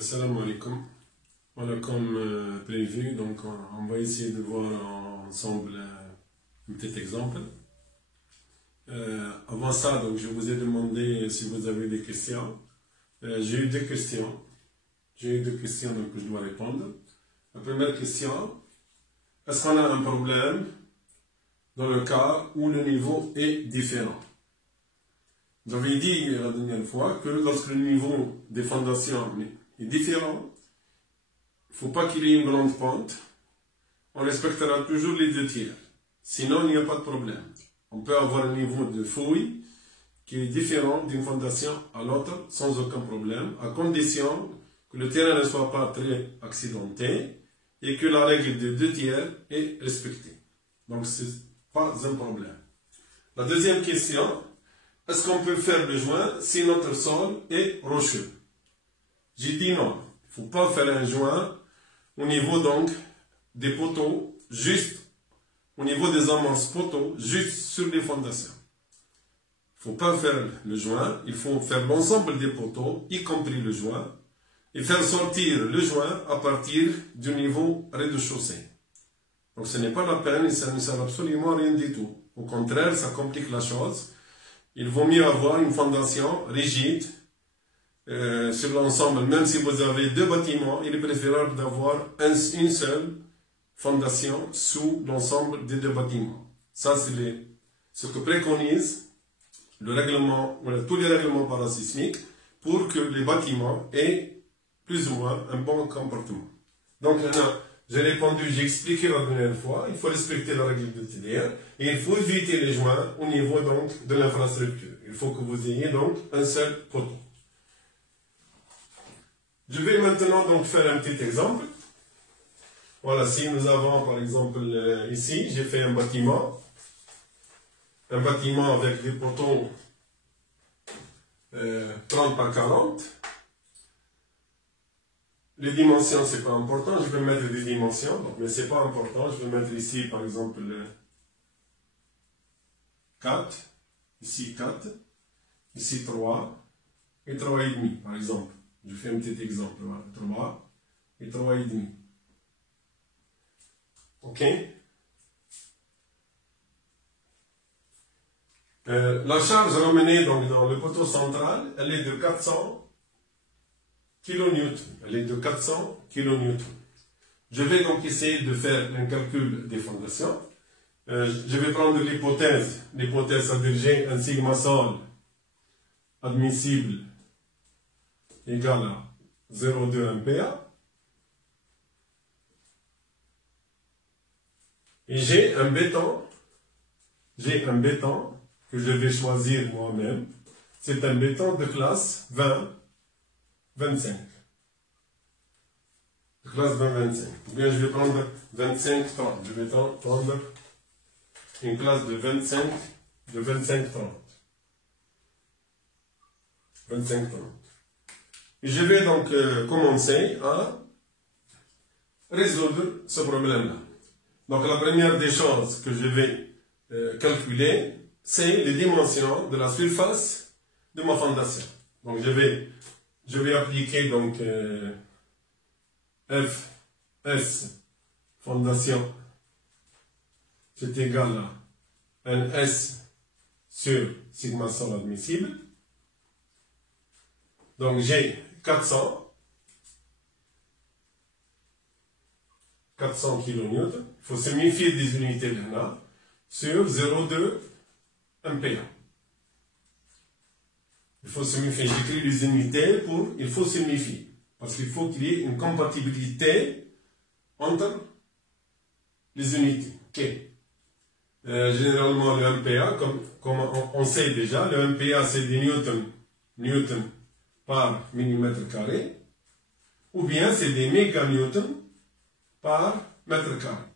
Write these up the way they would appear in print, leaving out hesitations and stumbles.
Salam alaikum. Voilà, comme prévu, donc on va essayer de voir ensemble un petit exemple. Avant ça, donc, je vous ai demandé si vous avez des questions. J'ai eu deux questions. Donc, que je dois répondre. La première question, est-ce qu'on a un problème dans le cas où le niveau est différent? J'avais dit la dernière fois que lorsque le niveau des fondations est différent, il ne faut pas qu'il y ait une grande pente. On respectera toujours les deux tiers. Sinon, il n'y a pas de problème. On peut avoir un niveau de fouille qui est différent d'une fondation à l'autre sans aucun problème, à condition que le terrain ne soit pas très accidenté et que la règle de deux tiers est respectée. Donc, ce n'est pas un problème. La deuxième question, est-ce qu'on peut faire le joint si notre sol est rocheux? J'ai dit non. Il ne faut pas faire un joint au niveau donc des poteaux, juste au niveau des amances poteaux, juste sur les fondations. Il ne faut pas faire le joint, il faut faire l'ensemble des poteaux, y compris le joint, et faire sortir le joint à partir du niveau rez-de-chaussée. Donc ce n'est pas la peine et ça ne sert absolument à rien du tout. Au contraire, ça complique la chose. Il vaut mieux avoir une fondation rigide sur l'ensemble. Même si vous avez deux bâtiments, il est préférable d'avoir une seule fondation sous l'ensemble des deux bâtiments. Ça, c'est ce que préconise le règlement, tous les règlements parasismiques pour que les bâtiments aient plus ou moins un bon comportement. Donc maintenant, j'ai répondu, j'ai expliqué la dernière fois, il faut respecter la règle de TDR et il faut éviter les joints au niveau donc de l'infrastructure. Il faut que vous ayez donc un seul poteau. Je vais maintenant donc faire un petit exemple. Voilà, si nous avons par exemple ici, j'ai fait un bâtiment avec des poteaux 30 par 40. Les dimensions, c'est pas important, je vais mettre des dimensions, donc, mais c'est pas important, je vais mettre ici par exemple 4, ici 4, ici 3 et 3,5 par exemple. Je fais un petit exemple, voilà, 3 et 3,5. Ok? La charge ramenée donc, dans le poteau central, elle est de 400 kN. Elle est de 400 kN. Je vais donc essayer de faire un calcul des fondations. Je vais prendre l'hypothèse, c'est-à-dire j'ai un sigma sol admissible égal à 0,2 MPa. Et j'ai un béton que je vais choisir moi-même. C'est un béton de classe 20-25. De classe 20-25. Ou bien je vais prendre 25-30. Je vais prendre une classe de 25-30. 25-30. Et je vais donc commencer à résoudre ce problème-là. Donc la première des choses que je vais calculer, c'est les dimensions de la surface de ma fondation. Donc je vais appliquer donc Fs fondation, c'est égal à un S sur sigma sol admissible. Donc j'ai 400 kN. Il faut se méfier des unités de là sur 0,2 MPa. Il faut se méfier. J'écris les unités il faut se méfier. Parce qu'il faut qu'il y ait une compatibilité entre les unités. Okay. Généralement, le MPa, comme on sait déjà, le MPa c'est des newtons par millimètre carré, ou bien c'est des méganewtons par mètre carré.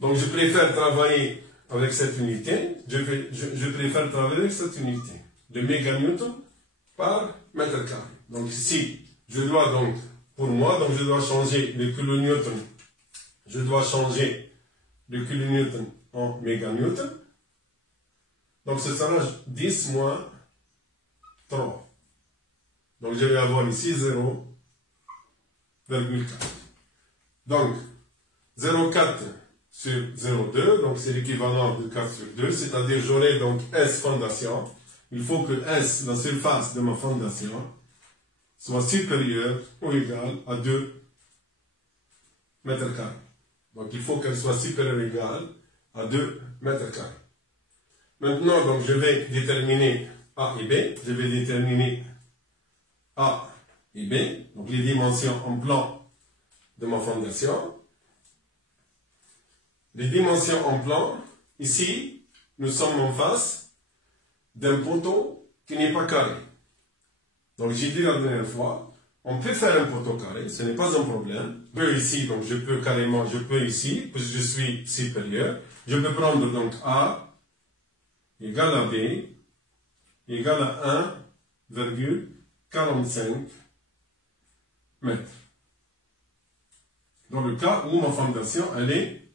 Donc je préfère travailler avec cette unité, je préfère travailler avec cette unité, de méganewtons par mètre carré. Donc ici, je dois donc, pour moi, donc je dois changer le kilonewton, en méganewton. Donc ce sera 10 moins 3. Donc Donc je vais avoir ici 0,4. Donc 0,4 sur 0,2, donc c'est l'équivalent de 4 sur 2, c'est-à-dire j'aurai donc S fondation. Il faut que S, la surface de ma fondation, soit supérieure ou égale à 2 mètres carrés. Donc il faut qu'elle soit supérieure ou égale à 2 mètres carrés. Maintenant, donc, je vais déterminer A et B. Je vais déterminer A et B, donc les dimensions en plan de ma fondation. Les dimensions en plan, ici, nous sommes en face d'un poteau qui n'est pas carré. Donc j'ai dit la dernière fois, on peut faire un poteau carré, ce n'est pas un problème. Je peux ici, donc je peux carrément, je peux ici, puisque je suis supérieur. Je peux prendre donc A égale à B égale à 1,45 mètres. Dans le cas où ma fondation, elle est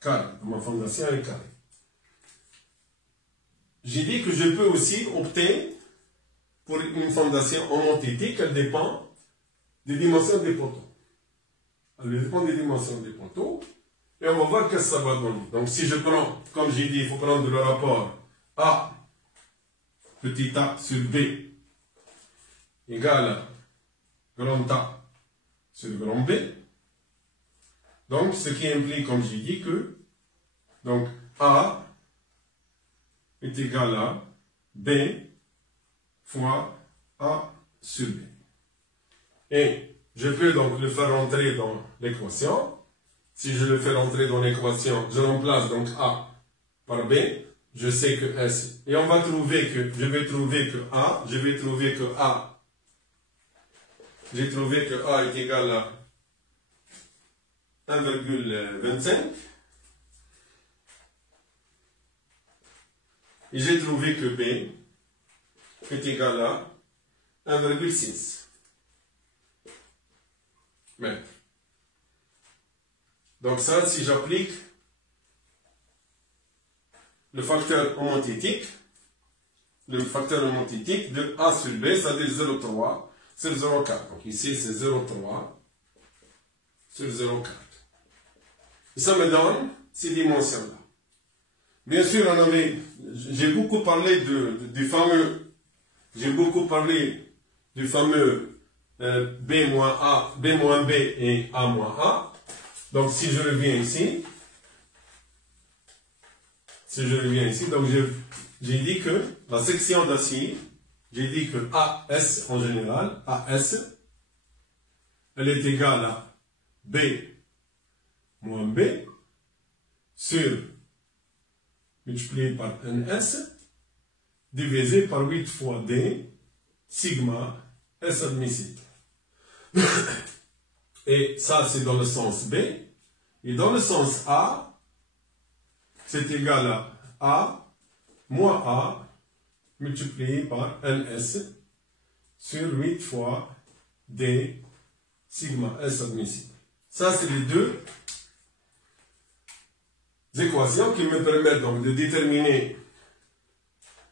carrée. Ma fondation, elle est carrée. J'ai dit que je peux aussi opter pour une fondation homothétique, elle dépend des dimensions des poteaux. Elle dépend des dimensions des poteaux. Et on va voir qu'est-ce que ça va donner. Donc si je prends, comme j'ai dit, il faut prendre le rapport A, petit a sur B, égale à grand A sur grand B. Donc ce qui implique, comme j'ai dit, que donc A est égal à B fois A sur B. Et je peux donc le faire entrer dans l'équation. Si je le fais rentrer dans l'équation, je remplace donc A par B. Je sais que S. Et on va trouver que, je vais trouver que A est égal à 1,25. Et j'ai trouvé que B est égal à 1,6 mètres. Donc ça, si j'applique le facteur homothétique de A sur B, c'est-à-dire 0,3 sur 0,4. Donc ici, c'est 0,3 sur 0,4. Et ça me donne ces dimensions-là. Bien sûr, j'ai beaucoup parlé du fameux B moins A, B moins B et A moins A. Donc si je reviens ici, donc j'ai dit que la section d'acier, j'ai dit que AS en général, AS, elle est égale à B moins B sur, multiplié par NS, divisé par 8 fois D, sigma, S admissible. Et ça, c'est dans le sens B. Et dans le sens A, c'est égal à A moins A multiplié par NS sur 8 fois D sigma S admissible. Ça, c'est les deux équations qui me permettent donc de déterminer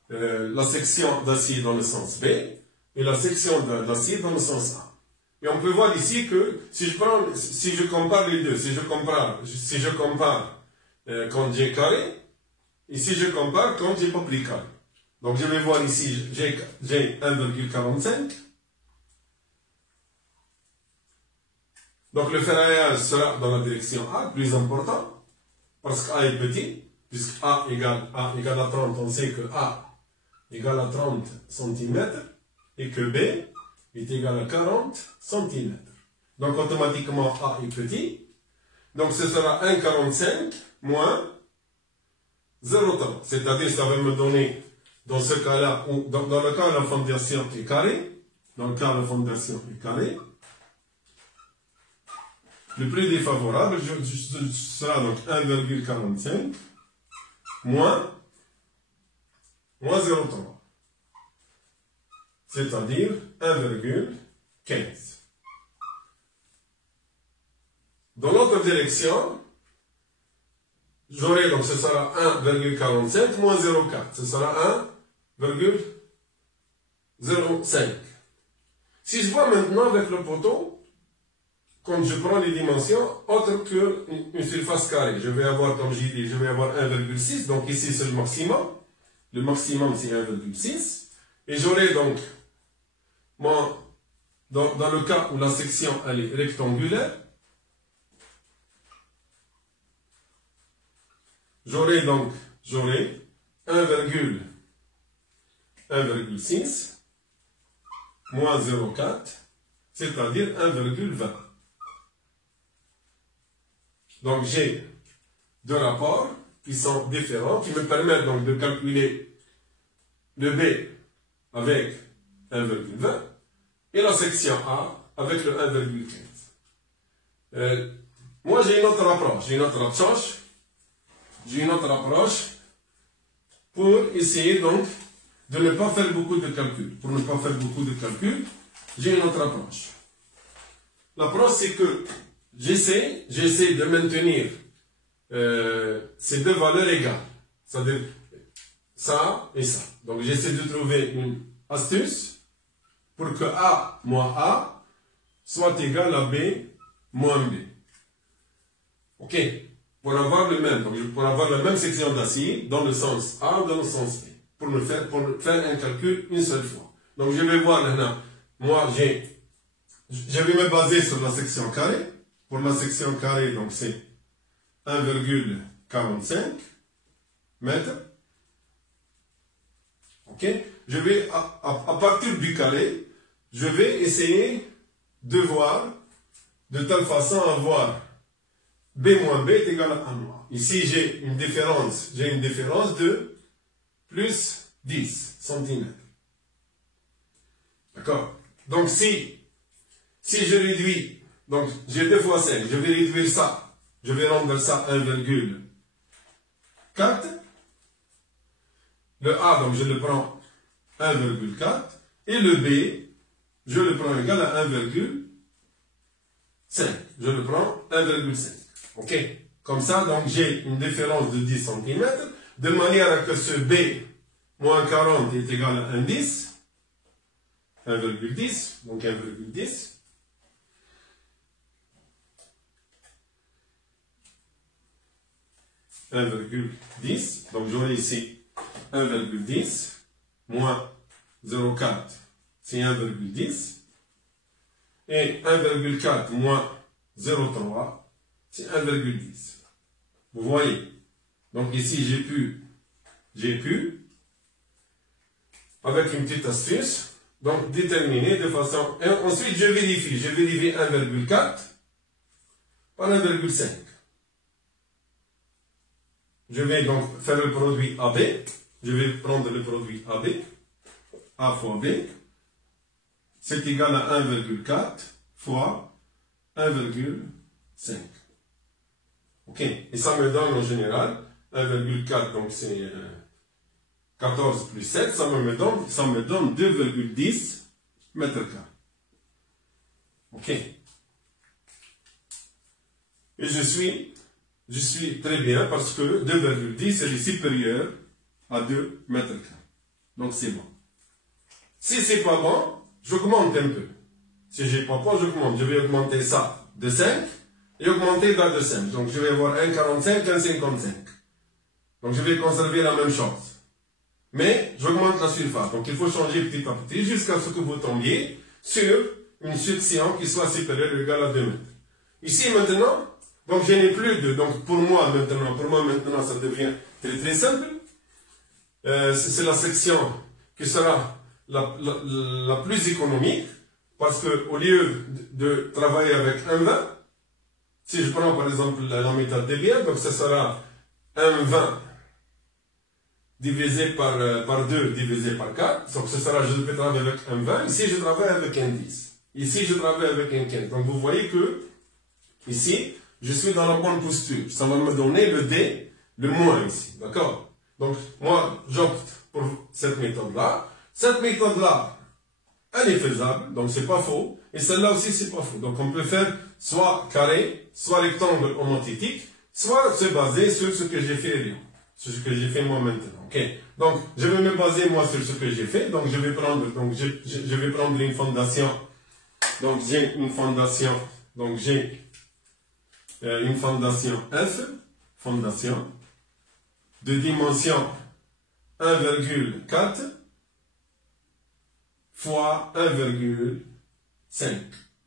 la section d'acier dans le sens B et la section d'acier dans le sens A. Et on peut voir ici que si je compare les deux, si je compare quand j'ai carré, et si je compare quand j'ai pas pris carré. Donc je vais voir ici, j'ai 1,45. Donc le ferraillage sera dans la direction A, plus important, parce que A est petit, puisque A égale à 30, on sait que A égale à 30 cm, et que B est égal à 40 cm. Donc automatiquement A est petit. Donc ce sera 1,45 moins 0,30. C'est-à-dire ça va me donner, dans ce cas-là, dans le cas où la fondation est carrée, le plus défavorable sera donc 1,45 moins 0,3. C'est-à-dire 1,15. Dans l'autre direction, j'aurai donc ce sera 1,45 moins 0,4. Ce sera 1,05. Si je vois maintenant avec le poteau, quand je prends les dimensions, autre qu'une surface carrée, je vais avoir, comme j'ai dit, je vais avoir 1,6, donc ici c'est le maximum. Le maximum c'est 1,6. Et j'aurai donc, dans le cas où la section elle est rectangulaire, j'aurai 1,6 moins 0,4, c'est-à-dire 1,20. Donc j'ai deux rapports qui sont différents, qui me permettent donc de calculer le B avec 1,20 et la section A avec le 1,15. Moi j'ai une autre approche, pour essayer donc de ne pas faire beaucoup de calculs. Pour ne pas faire beaucoup de calculs, j'ai une autre approche. L'approche c'est que j'essaie de maintenir ces deux valeurs égales. C'est-à-dire ça et ça. Donc j'essaie de trouver une astuce pour que A moins A soit égal à B moins B. Ok. Pour avoir la même section d'acier dans le sens A ou dans le sens B. Pour faire un calcul une seule fois. Donc je vais voir maintenant. Moi je vais me baser sur la section carrée. Pour la section carrée, donc c'est 1,45 mètres. Ok. Je vais, à partir du carré, je vais essayer de voir de telle façon à voir B moins B est égal à 1 noir. Ici, j'ai une différence de plus 10 cm. D'accord. Donc, si je réduis, donc j'ai 2 fois 5, je vais réduire ça, je vais rendre ça 1,4. Le A, donc je le prends 1,4. Et le B, je le prends égal à 1,5. Je le prends 1,5. Ok. Comme ça, donc j'ai une différence de 10 cm, de manière à que ce B moins 40 est égal à 1,10. 1,10. Donc 1,10. 1,10. Donc j'aurai ici 1,10 moins 0,4, c'est 1,10. Et 1,4 moins 0,3, c'est 1,10. Vous voyez. Donc ici, j'ai pu, avec une petite astuce, donc déterminer de façon... Et ensuite, je vérifie 1,4 par 1,5. Je vais donc faire le produit AB. Je vais prendre le produit AB. A fois B. C'est égal à 1,4 fois 1,5. Ok. Et ça me donne en général 1,4, donc c'est 14 plus 7. Ça me donne 2,10 mètres carrés. Ok. Et je suis très bien parce que 2,10 est supérieur à 2 mètres carrés. Donc c'est bon. Si c'est pas bon, j'augmente un peu. Si j'ai pas bon, j'augmente. Je vais augmenter ça de 5 et augmenter là de 5. Donc je vais avoir 1,45, 1,55. Donc je vais conserver la même chose. Mais j'augmente la surface. Donc il faut changer petit à petit jusqu'à ce que vous tombiez sur une section qui soit supérieure ou égale à 2 mètres. Ici maintenant, donc je n'ai plus de... Donc pour moi maintenant ça devient très très simple. C'est la section qui sera la plus économique, parce que au lieu de travailler avec 1,20, si je prends par exemple la méthode Debian, donc ce sera 1,20 divisé par 2 divisé par 4, donc ce sera, je vais travailler avec 1,20, ici je travaille avec 1,10, ici je travaille avec 1,15. Donc vous voyez que ici je suis dans la bonne posture, ça va me donner le D, le moins ici, d'accord? Donc moi j'opte pour cette méthode-là. Cette méthode-là, elle est faisable, donc c'est pas faux. Et celle-là aussi, c'est pas faux. Donc on peut faire soit carré, soit rectangle homothétique, soit se baser sur ce que j'ai fait, sur ce que j'ai fait moi maintenant. Ok. Donc je vais me baser moi sur ce que j'ai fait. Donc je vais prendre une fondation Donc j'ai une fondation. Donc j'ai une fondation F, fondation, de dimension 1,4 fois 1,5.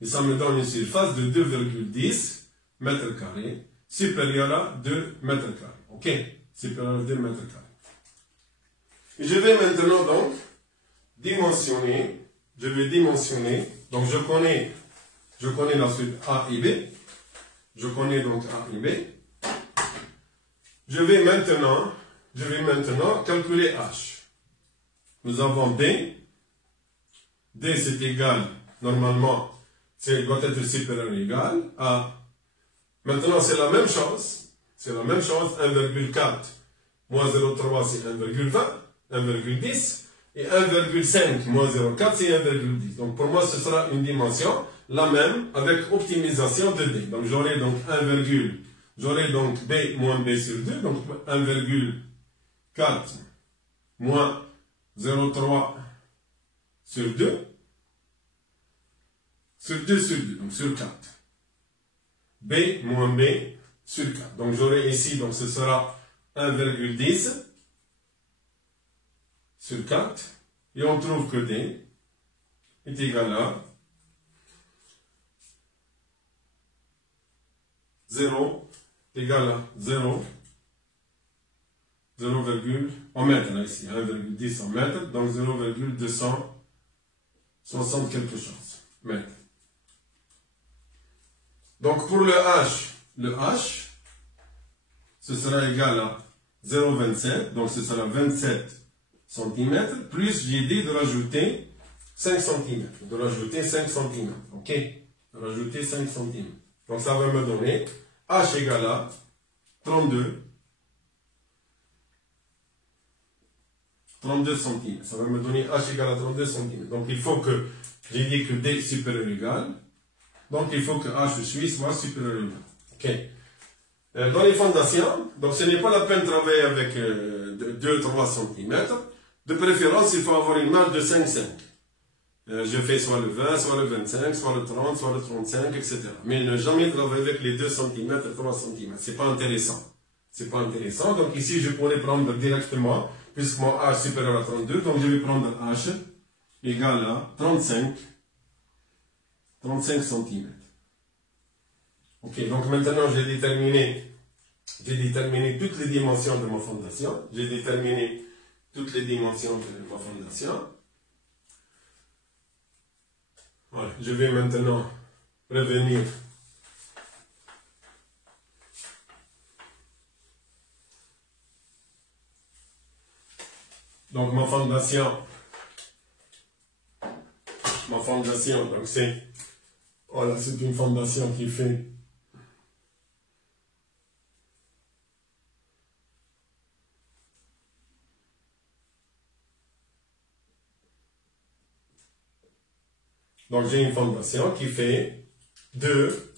Et ça me donne une surface de 2,10 mètres carrés, supérieure à 2 mètres carrés. Ok? Supérieure à 2 mètres carrés. Et je vais maintenant donc dimensionner. Je vais dimensionner. Donc je connais la suite A et B. Je connais donc A et B. Je vais maintenant calculer H. Nous avons D. D c'est égal, normalement, c'est doit être supérieur ou égal à. Maintenant c'est la même chose. C'est la même chose, 1,4 moins 0,3 c'est 1,20, 1,10. Et 1,5 moins 0,4 c'est 1,10. Donc pour moi ce sera une dimension la même avec optimisation de D. Donc j'aurai donc j'aurai donc B moins B sur 2, donc 1,4 moins 0,3 sur 2, sur 2 sur 2, donc sur 4. B moins B sur 4. Donc j'aurai ici, donc ce sera 1,10 sur 4. Et on trouve que D est égal à 0 égal à 0, 0, en mètres, là, ici, 1,10 en mètres, donc 0,260 quelque chose, mètres. Donc pour le H, ce sera égal à 0,27, donc ce sera 27 cm, plus j'ai dit de rajouter 5 cm, ok, de rajouter 5 cm. Donc ça va me donner H égale à 32 cm. Ça va me donner H égale à 32 cm. Donc il faut que, j'ai dit que D supérieur ou égal, donc il faut que H suisse soit supérieur ou égal. Ok. Dans les fondations, donc ce n'est pas la peine de travailler avec 2-3 cm. De préférence, il faut avoir une marge de 5,5. Je fais soit le 20, soit le 25, soit le 30, soit le 35, etc. Mais ne jamais travailler avec les 2 cm, 3 cm. C'est pas intéressant. C'est pas intéressant. Donc ici, je pourrais prendre directement, puisque mon H est supérieur à 32, donc je vais prendre H égale à 35 cm. Ok, donc maintenant j'ai déterminé toutes les dimensions de ma fondation. J'ai déterminé toutes les dimensions de ma fondation. Voilà, je vais maintenant revenir donc ma fondation, donc c'est, voilà, c'est une fondation qui fait donc j'ai une fondation qui fait 2,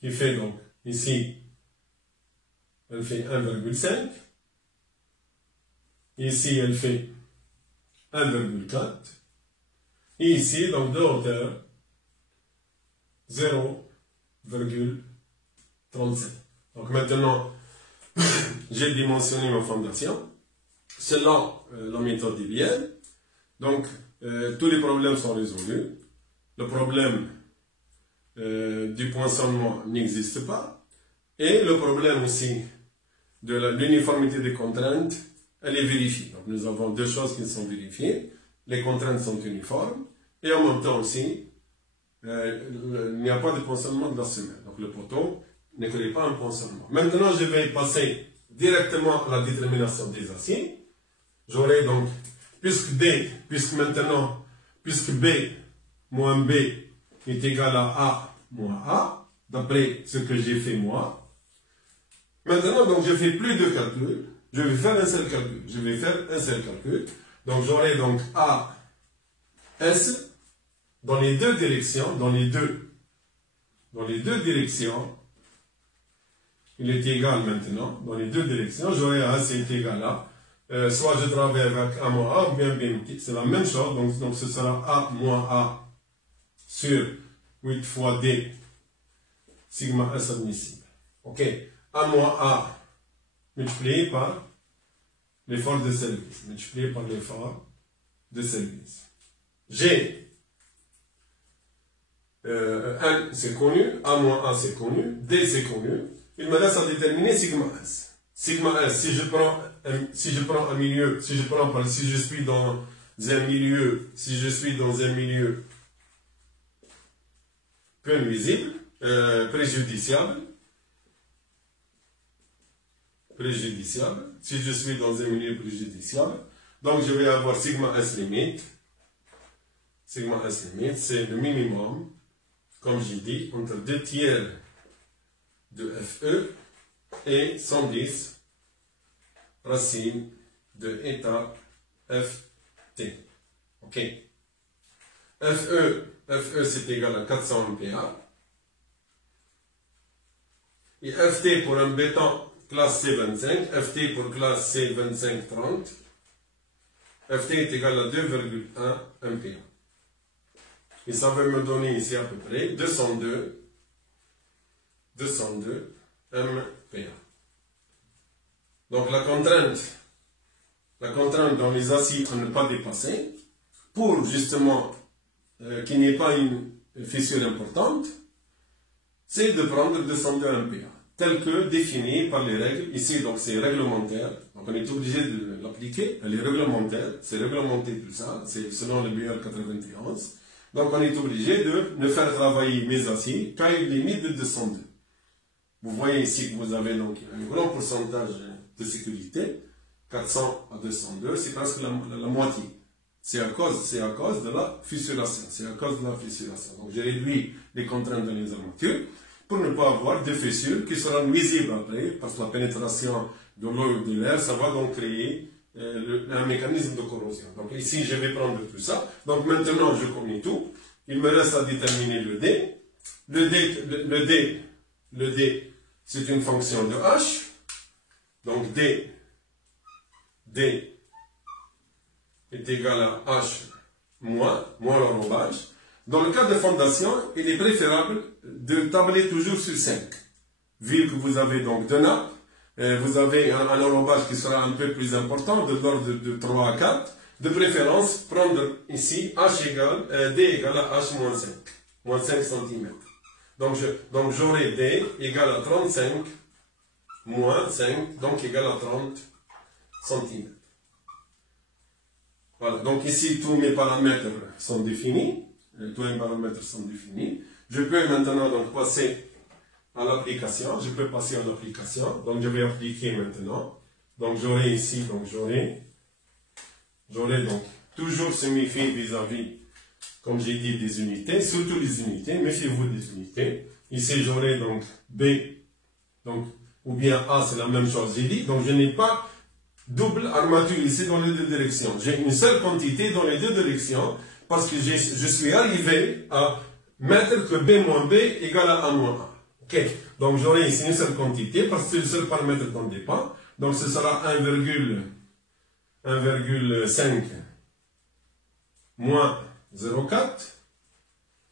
qui fait donc ici, elle fait 1,5, ici elle fait 1,4, et ici donc de hauteur 0,37. Donc maintenant, j'ai dimensionné ma fondation selon la méthode Debye. Donc tous les problèmes sont résolus. Le problème du poinçonnement n'existe pas. Et le problème aussi de l'uniformité des contraintes, elle est vérifiée. Donc nous avons deux choses qui sont vérifiées. Les contraintes sont uniformes. Et en même temps aussi, il n'y a pas de poinçonnement de la semelle. Donc le poteau ne crée pas un poinçonnement. Maintenant, je vais passer directement à la détermination des aciers. J'aurai donc, puisque B moins B est égal à A moins A, d'après ce que j'ai fait moi. Maintenant, donc, je fais plus de calcul. Je vais faire un seul calcul. Donc, j'aurai donc A, S, dans les deux directions, il est égal maintenant, dans les deux directions, j'aurai A, c'est égal à, soit je travaille avec A moins A ou bien B, c'est la même chose, donc ce sera A moins A sur 8 fois D, sigma S admissible. Ok, A moins A, multiplié par l'effort de service. Multiplié par l'effort de service. G, N c'est connu, A moins A c'est connu, D c'est connu. Il me reste à déterminer sigma S. Sigma S, si je prends un milieu, si je suis dans un milieu, peu nuisible, préjudiciable, si je suis dans un milieu préjudiciable, donc je vais avoir sigma S limite. Sigma S limite, c'est le minimum, comme j'ai dit, entre 2 tiers de FE et 110 racine de état FT. Ok. FE c'est égal à 400 MPa. Et FT pour un béton classe C25, FT pour classe C2530, FT est égal à 2,1 MPa. Et ça va me donner ici à peu près 202 MPa. Donc la contrainte dans les aciers à ne pas dépasser, pour justement qu'il n'y ait pas une fissure importante, c'est de prendre 202 MPa, tel que défini par les règles. Ici, donc c'est réglementaire, donc on est obligé de l'appliquer, elle est réglementaire, c'est réglementé tout ça, c'est selon le BR 91. Donc on est obligé de ne faire travailler mes aciers qu'à une limite de 202. Vous voyez ici que vous avez donc un grand pourcentage de sécurité, 400 à 202, c'est presque la moitié. C'est à cause de la fissuration. Donc j'ai réduit les contraintes dans les armatures pour ne pas avoir de fissures qui seront nuisibles après, parce que la pénétration de l'eau ou de l'air, ça va donc créer un mécanisme de corrosion. Donc ici, je vais prendre tout ça. Donc maintenant, je connais tout. Il me reste à déterminer le D. Le D, c'est une fonction de H. Donc D est égal à H moins l'enrobage. Dans le cas de fondation, il est préférable de tabler toujours sur 5. Vu que vous avez donc deux nappes, vous avez un enrobage qui sera un peu plus important, de l'ordre de 3 à 4. De préférence, prendre ici D égale à H moins 5 cm. Donc j'aurai D égale à 35 moins 5, donc égal à 30 cm. Voilà, donc ici tous mes paramètres sont définis. Je peux maintenant donc passer à l'application. Donc je vais appliquer maintenant. Donc j'aurai ici, j'aurai donc toujours se méfier vis-à-vis, comme j'ai dit, des unités, surtout les unités, méfiez-vous des unités. Ici j'aurai donc B, donc, ou bien A, c'est la même chose, j'ai dit. Donc je n'ai pas double armature ici dans les deux directions. J'ai une seule quantité dans les deux directions parce que je suis arrivé à mettre que B moins B égale à A moins A. Ok. Donc j'aurai ici une seule quantité parce que c'est le seul paramètre qu'on dépend. Donc ce sera 1,5 moins 0,4.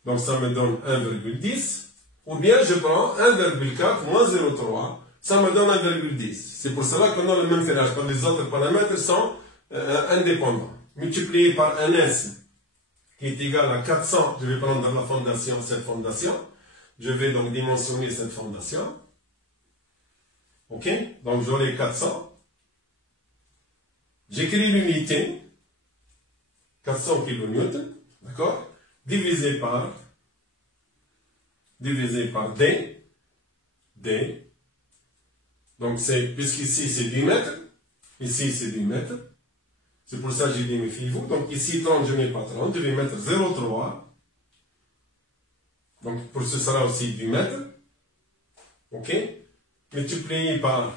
Donc ça me donne 1,10. Ou bien je prends 1,4 moins 0,3. Ça me donne 1,10. C'est pour cela qu'on a le même ferrage, quand les autres paramètres sont indépendants. Multiplié par un S qui est égal à 400, je vais prendre la fondation, cette fondation. Je vais donc dimensionner cette fondation. Ok? Donc j'aurai 400. J'écris l'unité, 400 kN, d'accord? Divisé par D. Donc, puisqu'ici c'est 10 mètres, ici c'est 10 mètres, c'est pour ça que j'ai dit méfiez-vous. Donc, ici 30, je ne mets pas 30, je vais mettre 0,3. Donc, pour ce sera aussi 10 mètres. Ok? Multiplié par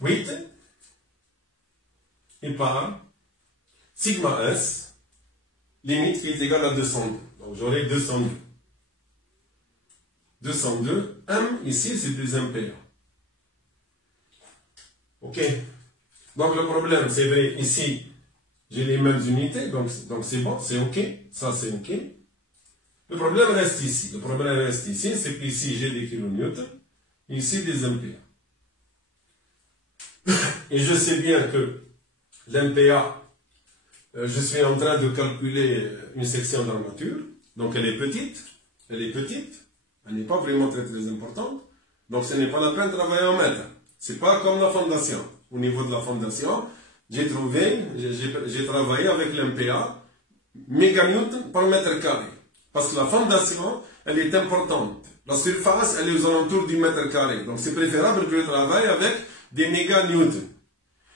8 et par sigma S, limite qui est égale à 202. Donc, j'aurai 202. 202, M ici c'est 2 MPa. Ok. Donc le problème, c'est vrai, ici, j'ai les mêmes unités, donc c'est bon, c'est ok. Ça c'est ok. Le problème reste ici. Le problème reste ici, c'est qu'ici j'ai des kilonewtons, ici des MPa. Et je sais bien que l'MPa, je suis en train de calculer une section d'armature, donc elle est petite, elle n'est pas vraiment très importante, donc ce n'est pas la peine de travailler en mètres. C'est pas comme la fondation. Au niveau de la fondation, j'ai travaillé avec l'MPa, méganewton par mètre carré. Parce que la fondation, elle est importante. La surface, elle est aux alentours du mètre carré. Donc c'est préférable que je travaille avec des méganewtons.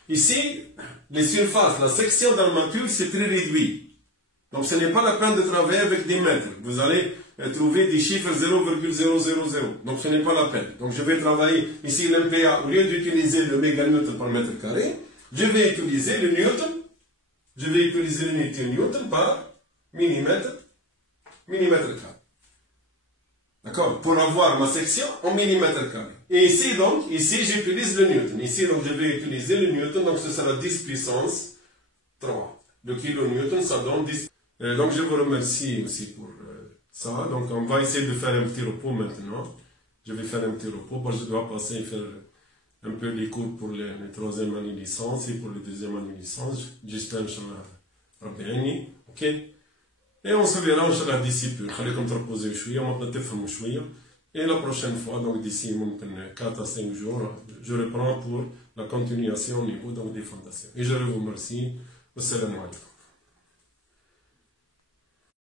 Ici, les surfaces, la section d'armature, c'est très réduit. Donc ce n'est pas la peine de travailler avec des mètres. Vous allez trouver des chiffres 0,000. Donc ce n'est pas la peine. Donc je vais travailler ici l'MPa, au lieu d'utiliser le méganewton par mètre carré, je vais utiliser le newton. Je vais utiliser le newton par millimètre carré. D'accord? Pour avoir ma section en millimètre carré. Et ici, donc, ici, j'utilise le newton. Ici, donc, je vais utiliser le newton. Donc, ce sera 10 puissance 3. Le kilonewton, ça donne 10. Donc, je vous remercie aussi pour ça. Donc, on va essayer de faire un petit repos maintenant. Je vais faire un petit repos. Parce que je dois passer et faire un peu les cours pour la troisième année licence et pour la deuxième année licence. J'espère, Inch'Allah, ok? Et on se verra d'ici peu. خليكم تركزوا شوية وما تفهموا شوية. Et la prochaine fois, donc d'ici 4 à 5 jours, je reprends pour la continuation au niveau donc, des fondations. Et je vous remercie. Wassalamu alaikum.